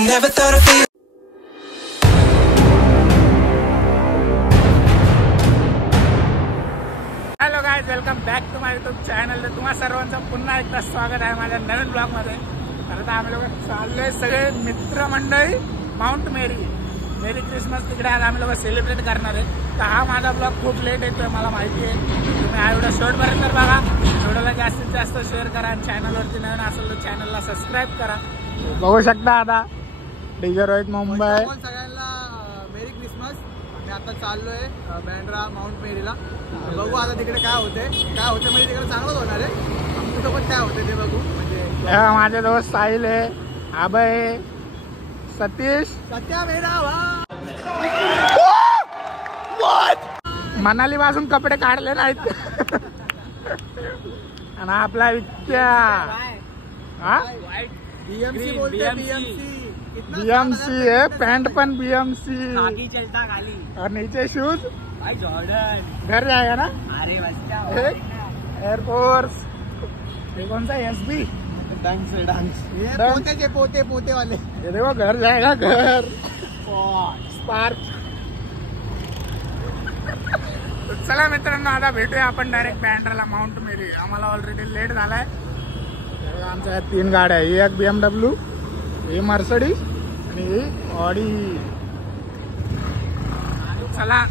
Hello guys, welcome back to my YouTube channel. तुम्हा सर्वांचं पुन्हा एकदा स्वागत आहे माझ्या नवीन ब्लॉग मध्ये. तर आता आम्ही लोक चाललोय सगळे मित्रमंडळी माउंट मेरी क्रिसमस. तिकडे आज आम्ही लोक सेलिब्रेट करणार आहे. तर हा माझा ब्लॉग खूप लेट येतोय मला माहिती आहे. तुम्ही हा व्हिडिओ शेवटपर्यंत बघा. व्हिडिओला जास्तीत जास्त शेअर करा आणि चॅनलवरती नवीन असेल तर चॅनलला सबस्क्राईब करा. बघू शकता आता डीजे रोहित मुंबई. सगळ्यांना मेरी क्रिसमस. आम्ही आता चाललोय बँड्रा माउंट मेरीला. बघू आता तिकडे काय होते म्हणजे तिकडे चांगलंच होणार आहे. आमच्यासोबत काय होते ते बघू. म्हणजे माझे दोस्त साहिल आहे, अभय, सतीश, सत्या मेरा मनाली पासून कपडे काढले नाहीत. आणि आपला विद्या बीएमसी बोलते. बीएमसी है, पैंट पण बीएमसी चलता खाली और नीचे शूज भाई जॉर्डन. घर जाएगा ना. अरे एयरफोर्स. ये कौन सा एसबी पोते वाले. ये देखो घर जाएगा, घर स्पार्क. चला मित्रांनो, आता भेटूया आपण डायरेक्ट बँड्राला माउंट मेरी. आम्हाला ऑलरेडी लेट झालाय. आमच्या 3 गाड्या, एक BMW, ही मर्सिडीज आणि ही ऑडी. चला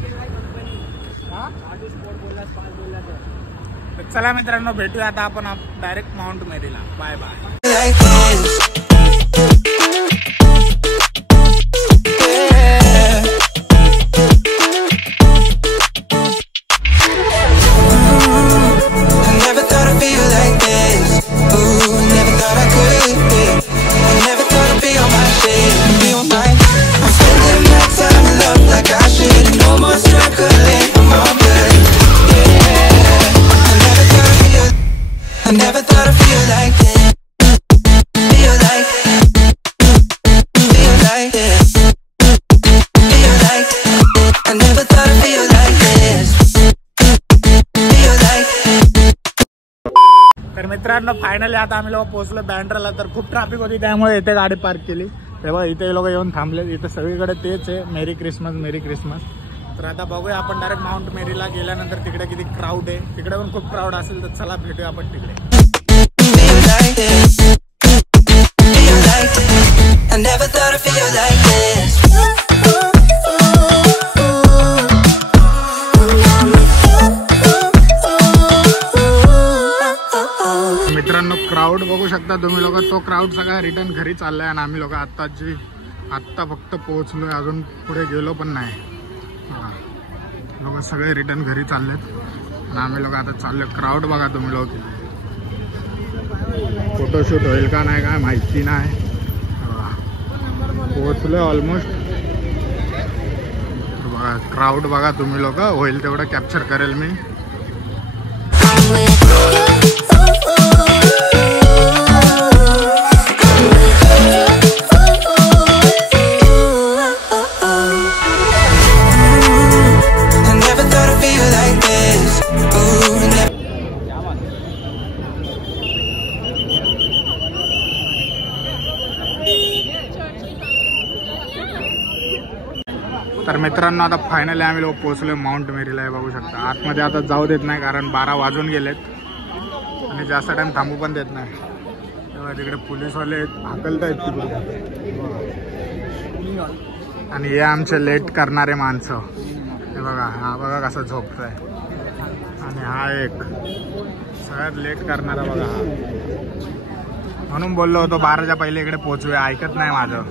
चला मित्रांनो, भेटूया आता आपण डायरेक्ट माउंट मेरीला. Bye bye. तर मित्रांनो, फायनली आता आम्ही लोक पोहोचलो बँड्राला. तर खूप ट्रॅफिक होती, त्यामुळे इथे गाडी पार्क केली. तेव्हा इथे लोक येऊन थांबले. इथे सगळीकडे तेच आहे, मेरी क्रिसमस मेरी क्रिसमस. तर आता बघूया आपण डायरेक्ट माउंट मेरीला गेल्यानंतर तिकडे किती क्राऊड आहे. तिकडे पण खूप क्राऊड असेल, तर चला भेटूया आपण तिकडे. मित्रांनो, क्राऊड बघू शकता तुम्ही लोक. तो क्राऊड सगळा रिटर्न घरी चाललाय आणि आम्ही लोक आत्ता फक्त पोहोचलोय, अजून पुढे गेलो पण नाही. लोक सगळे रिटर्न घरी चाललेत आणि आम्ही लोक आता चाललोय. क्राऊड बघा तुम्ही लोक. फोटोशूट होईल का नाही काय माहिती नाही. पोहोचलोय ऑलमोस्ट. बघा क्राऊड बघा तुम्ही लोक. होईल तेवढं कॅप्चर करेल मी. तर मित्रांनो, आता फायनली आम्ही लोक पोहोचलोय माउंट मेरीला. हे बघू शकता. आतमध्ये आता जाऊ देत नाही कारण 12 वाजून गेलेत आणि जास्त टाइम थांबू पण देत नाही. तेव्हा तिकडे पोलीसवाले हाकलत आहेत तिकडे. आणि हे आमचे लेट करणारे माणसं. हे बघा, हा बघा कसा झोपतोय. आणि हा एक सगळ्यात लेट करणारा बघा हा. म्हणून बोललो होतो 12च्या पहिले इकडे पोहोचूया. ऐकत नाही माझं.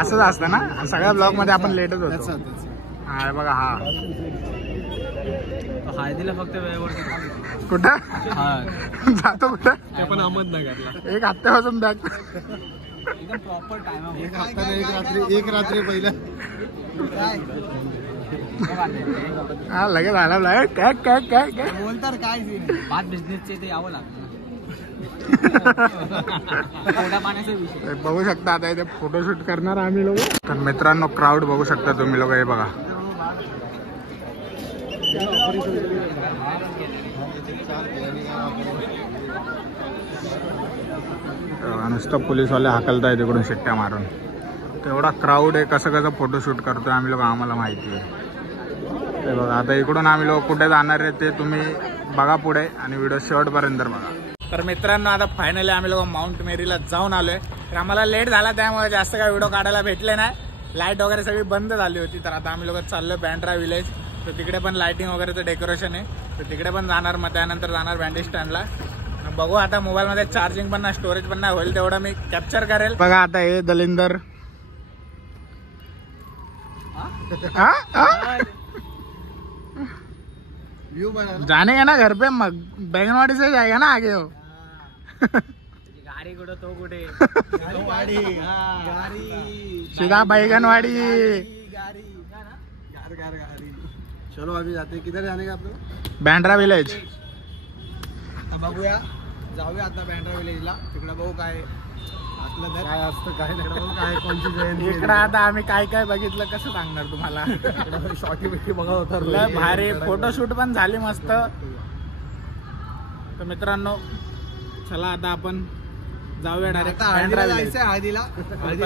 असंच असतं ना, सगळ्या ब्लॉग मध्ये आपण लेटच होतो. हा बघा, हा दिला फक्त वेळेवर. कुठं जातो कुठं पण अहमदनगरला. एक हप्त्यापासून बॅग. एकदम प्रॉपर टाइम. एक रात्री पहिला हा लगेच आला. काय काय काय काय बोलतात काय बात बिझनेसचे ते यावं लागतं. बघू शकता आता इथे फोटोशूट करणार आम्ही लोक. तर मित्रांनो, क्राऊड बघू शकता तुम्ही लोक. हे बघा नुसतं पोलीसवाले हाकलताय तिकडून शिट्ट्या मारून. तेवढा क्राऊड आहे, कसं कसं फोटोशूट करतोय आम्ही लोक आम्हाला माहिती आहे. ते बघा आता इकडून आम्ही लोक कुठे जाणार आहे ते तुम्ही बघा पुढे आणि व्हिडिओ शेवटपर्यंत बघा. तर मित्रांनो आता फायनली आम्ही लोक माउंट मेरीला जाऊन आलोय. तर आम्हाला लेट झाला त्यामुळे जास्त काही व्हिडिओ काढायला भेटले नाही. लाईट वगैरे सगळी बंद झाली होती. तर आता आम्ही लोक चाललोय बँड्रा विलेज. तर तिकडे पण लाईटिंग वगैरेचं डेकोरेशन आहे. तर तिकडे पण जाणार, मग त्यानंतर जाणार बँडी स्टँडला. बघू आता मोबाईलमध्ये चार्जिंग पण नाही, स्टोरेज पण नाही, होईल तेवढं मी कॅप्चर करेल. बघा आता हे दलिंदर जाने का ना घर पे, मग बैंगनवाड़ी से जाएगा ना आगे हो. गाडी कुठं तो कुठे सीधा बैंगनवाड़ी. चलो अभी जाते हैं. किधर जाने का आपको? बँड्रा विलेज. आता बघूया, जाऊया आता बँड्रा विलेजला. तिकडे बघू काय काय असतं काय काय कोणची जयंती. इकडं आता आम्ही काय काय बघितलं कसं सांगणार तुम्हाला. शॉर्टी बिटी बघा होता भारी फोटोशूट पण झाली मस्त. तर मित्रांनो चला आता आपण जाऊया डायरेक्ट हळदीला जायचं. हळदीला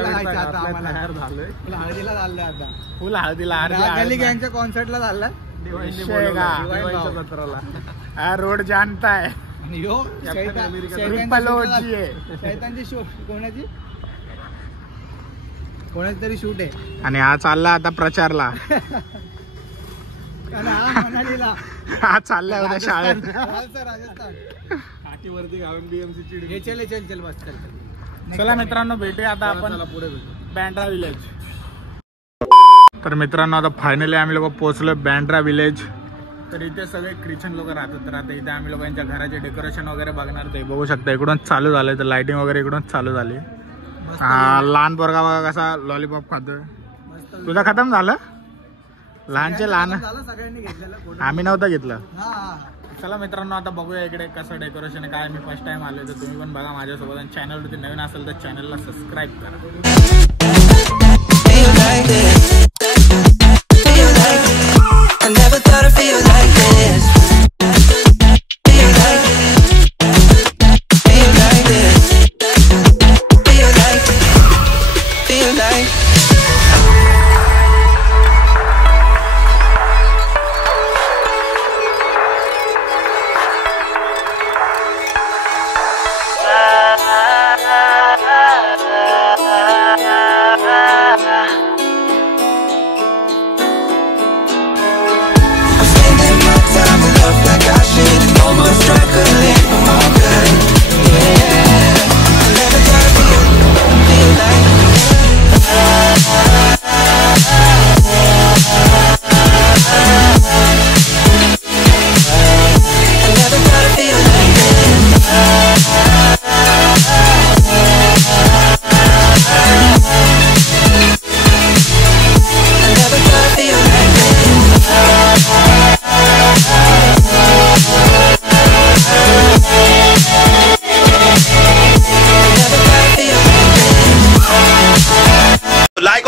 जायचं आता आम्हाला. हळदीला चाललंय आता. फुल हळदीला गली गँगच्या कॉन्सर्टला चाललाय. हा रोड जानता है. शैतानची शूट कोणाची तरी शूट आहे. आणि हा चालला आता प्रचारला. हा चाललाय उद्या शाळेत. राजस्थान हातीवरती घालून BMC चल बस. चला मित्रांनो भेटूया आता आपण पुढे बँड्रा विलेज. तर मित्रांनो आता फायनली आम्ही लोक पोहोचलो बँड्रा विलेज. तर इथे सगळे ख्रिश्चन लोक राहतात. तर आता इथे आम्ही लोकांच्या घराचे डेकोरेशन वगैरे बघणार. ते बघू शकता इकडूनच चालू झालंय. तर लाइटिंग वगैरे इकडूनच चालू झाली. लहान पोरगा बघा कसा लॉलीपॉप खातोय. तुझा खतम झालं? लहानचे लहान आम्ही नव्हतं घेतलं. चला मित्रांनो आता बघूया इकडे कसं डेकोरेशन आहे काय. मी फर्स्ट टाइम आलोय तर तुम्ही पण बघा माझ्यासोबत. आणि चॅनलवरती नवीन असेल तर चॅनलला सबस्क्राईब करा. I never thought I'd feel like this. Feel like this. Feel like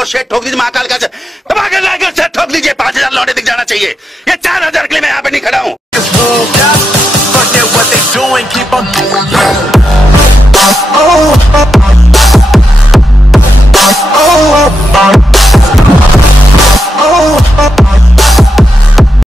शेट ठोक दीजिए महाकाल का धमाके लाकर शेट ठोक दीजिए. 5000 लौटे दिख जाना चाहिए. ये 4000 के लिए मैं यहाँ पे नहीं खड़ा हूँ.